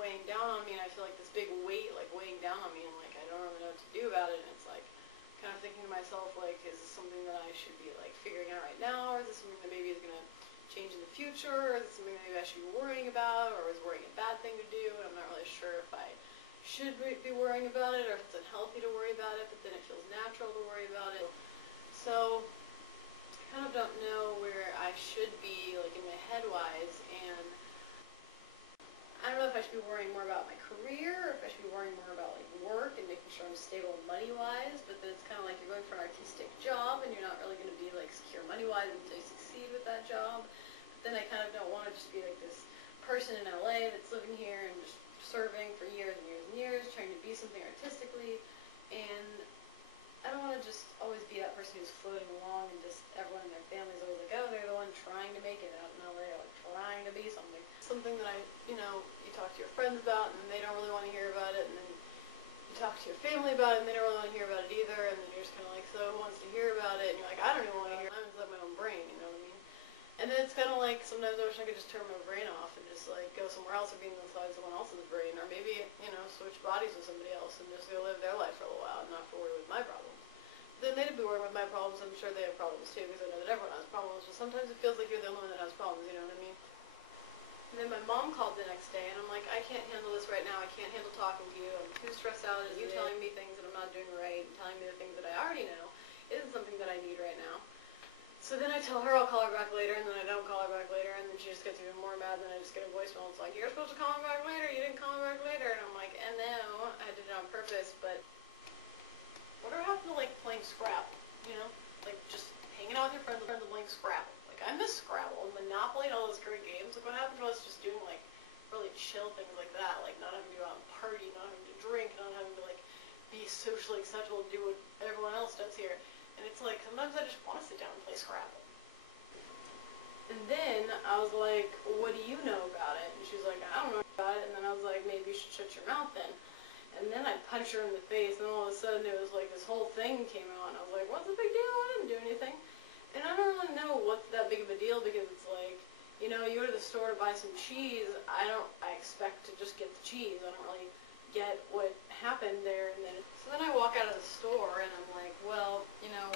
weighing down on me, and I feel like this big weight like weighing down on me, and like I don't really know what to do about it. And it's like kind of thinking to myself, like, is this something that I should be like figuring out right now, or is this something that maybe is gonna change in the future, or is it something that maybe I should be worrying about, or is worrying a bad thing to do? And I'm not really sure if I should be worrying about it, or if it's unhealthy to worry about it, but then it feels natural to worry about it. So I kind of don't know where I should be, like, in my head-wise, and I don't know if I should be worrying more about my career, or if I should be worrying more about, like, work and making sure I'm stable money-wise, but then it's kind of like you're going for an artistic job, and you're not really going to be, like, secure money-wise until you succeed with that job. But then I kind of don't want to just be, like, this person in LA that's living here and just serving for years and years and years, trying to be something artistically, and I don't want to just always be that person who's floating along and just everyone in their family is always like, oh, they're the one trying to make it out in LA, or trying to be something. Something that you talk to your friends about and they don't really want to hear about it, and then you talk to your family about it and they don't really want to hear about it either, and then you're just kind of like, so who wants to hear about it? And you're like, I don't even want to hear it. I'm inside my own brain, you know what I mean? And then it's kind of like, sometimes I wish I could just turn my brain off and just like go somewhere else or be inside someone else's brain, or maybe, switch bodies with somebody else and just go live their life for a little while and not have to worry with my problems. Then they'd be worrying with my problems. I'm sure they have problems too, because I know that everyone has problems, but sometimes it feels like you're the only one that has problems, you know what I mean? And then my mom called the next day, and I'm like, I can't handle this right now. I can't handle talking to you. I'm too stressed out. You telling me things that I'm not doing right, and telling me the things that I already know isn't something that I need right now. So then I tell her I'll call her back later, and then I don't call her back later, and then she just gets even more mad, and then I just get a voicemail. It's like, you're supposed to call me back later. You didn't call me back later. And I'm like, no, I did it on purpose, but whatever happened to, like, playing Scrabble, Like, just hanging out with your friends and playing Scrabble. Like, I miss Scrabble and Monopoly and all those great games. Like, what happened to us just doing, like, really chill things like that? Like, not having to go out and party, not having to drink, not having to, like, be socially acceptable and do what everyone else does here. And it's like, sometimes I just want to sit down and play Scrabble. And then I was like, what do you know about it? And she's like, I don't know about it. And then I was like, maybe you should shut your mouth then. And then I punched her in the face, and all of a sudden it was like this whole thing came out, and I was like, what's the big deal? I didn't do anything. And I don't really know what's that big of a deal, because it's like, you go to the store to buy some cheese, I expect to just get the cheese. I don't really get what happened there. And then so then I walk out of the store, and I'm like, well,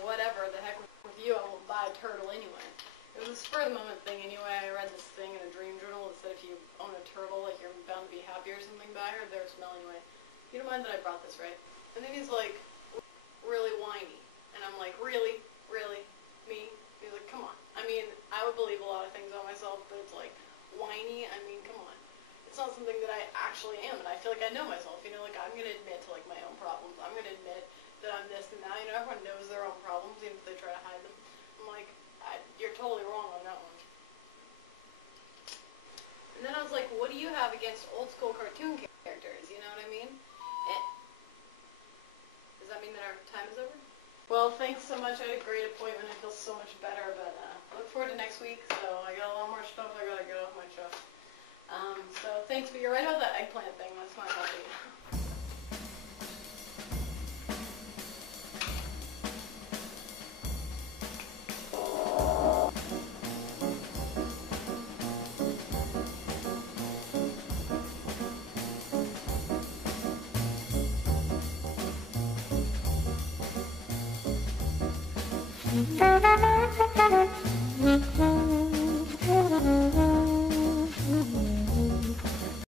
whatever, the heck with you, I won't buy a turtle anyway. It was a spur-of-the-moment thing anyway. I read this thing in a dream journal that said if you own a turtle, like, you're bound to be happy or something by her, their smell anyway. You don't mind that I brought this, right? And then he's like, really whiny. And I'm like, really? Really? Me? He's like, come on. I mean, I would believe a lot of things about myself, but it's like, whiny? I mean, come on. It's not something that I actually am, and I feel like I know myself. Like, I'm going to admit to, like, my own problems. I'm going to admit that I'm this and that. Everyone knows their own problems, even if they try to hide them. I'm like, you're totally wrong on that one. And then I was like, what do you have against old school cartoon characters? You know what I mean? Does that mean that our time is over? Well, thanks so much. I had a great appointment. I feel so much better, but I look forward to next week, so I got a lot more stuff I gotta get off my chest. So thanks, but you're right about that eggplant thing. That's not healthy. Thank you.